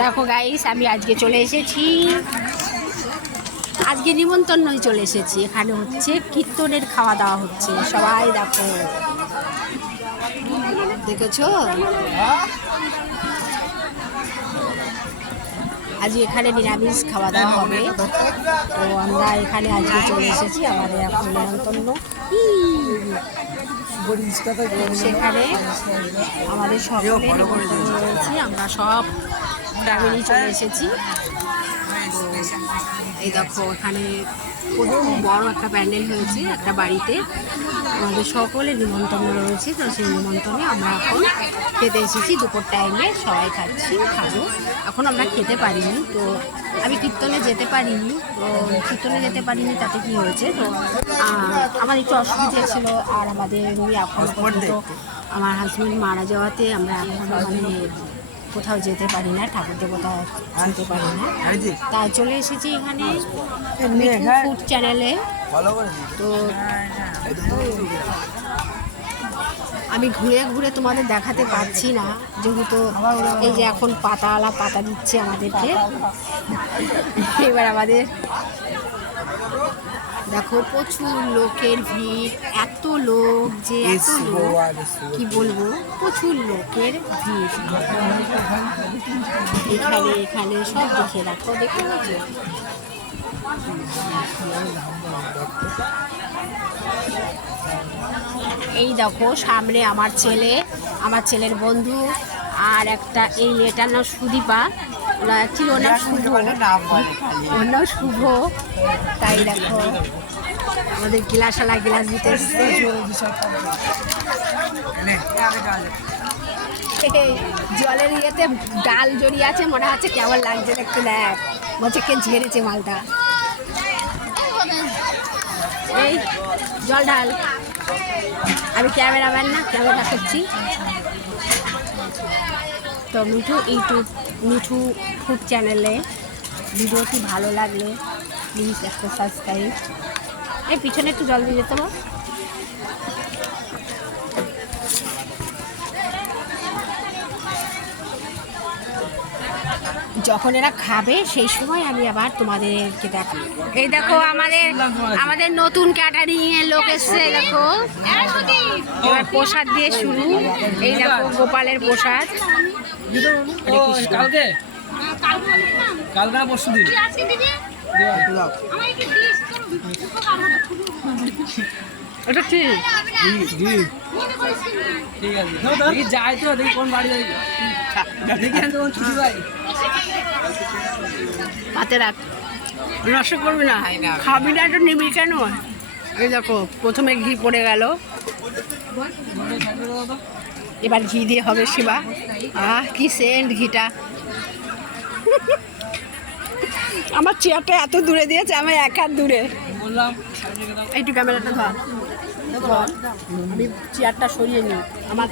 দেখো গাইস, আমি আজকে চলে এসেছি, আজকে নিমন্ত্রণই চলে এসেছি। এখানে হচ্ছে কীর্তনের খাওয়া দাওয়া হচ্ছে, সবাই দেখো, দেখেছো? আজকে এখানে নিরামিষ খাওয়া দাওয়া হবে, তো আমরা এখানে আজকে চলে এসেছি। আমাদের এখন নিমন্ত্রণ, সেখানে আমাদের সকলে রয়েছে, আমরা সব ফ্যামিলি চলে এসেছি। এই দেখো, এখানে খুব বড় একটা প্যান্ডেল হয়েছে একটা বাড়িতে, আমাদের সকলের নিমন্ত্রণ রয়েছে। তো সেই নিমন্ত্রণে আমরা এখন খেতে এসেছি। দুপুর টাইমে সবাই খাবো। এখন আমরা খেতে পারিনি, তো আমি কীর্তনে যেতে পারিনি। তাতে কি হয়েছে, তো আমার একটু অসুবিধা ছিল। আর আমাদের এখন পর্যন্ত আমার হাজব্যান্ড মারা যাওয়াতে আমরা এখন মানে কোথাও যেতে পারি না, ঠাকুর দেবতা আনতে পারি না, তাই চলে এসেছি এখানে ফুড চ্যানেলে। তো আমি ঘুরে ঘুরে তোমাদের দেখাতে পারছি না, যেহেতু এই যে এখন পাতাওয়ালা পাতা দিচ্ছে আমাদেরকে। এবার আমাদের দেখো, প্রচুর লোকের ভিড়, এত লোক যে এত লোক কি বলবো, প্রচুর লোকের ভিড় এখানে সব দেখে রাখো, দেখো এই দেখো সামনে আমার ছেলের বন্ধু আর একটা, এই মেয়েটার নাম সুদীপা, অ্যাকচুয়ালি ওর নাম শুভ। তাই দেখো আমাদের গ্লাস দিতে এসছে। জলের ইয়েতে ডাল জড়িয়ে আছে, মনে হচ্ছে কেমন লাগছে দেখতে। দেখ, বলছে কে ঝেড়েছে মালটা। এই জল ঢাল, আমি ক্যামেরাম্যান না, ক্যামেরা করছি। তো মিঠু ফুড চ্যানেলে ভিডিওটি ভালো লাগলে প্লিজ একটা সাবস্ক্রাইব। এই পিছনে একটু জল দিয়ে যেতে হবে। যখন এরা খাবে সেই সময় আমি আবার তোমাদেরকে দেখাবো। এই দেখো আমাদের নতুন ক্যাটারিং এর লোক এসছে। দেখো এবার প্রসাদ দিয়ে শুরু। এই দেখো গোপালের প্রসাদ। কালকে পরশু দিন ওটা ঠিক আছে। যাই তো দেখি কোন বাড়ি যাই, দেখি ছুটি ভাই পাতে রাখ, নষ্ট করবি না, খাবি না তো নিবি কেন? এই দেখো প্রথমে ঘি পড়ে গেল, এবার ঘি দিয়ে হবে শিবা। কি সেন্ট ঘিটা! আমার চেয়ারটা এত দূরে দিয়েছে, আমার এক হাত দূরে। বললাম একটু ক্যামেরাটা ধর, আমি চেয়ারটা সরিয়ে নিই। আমার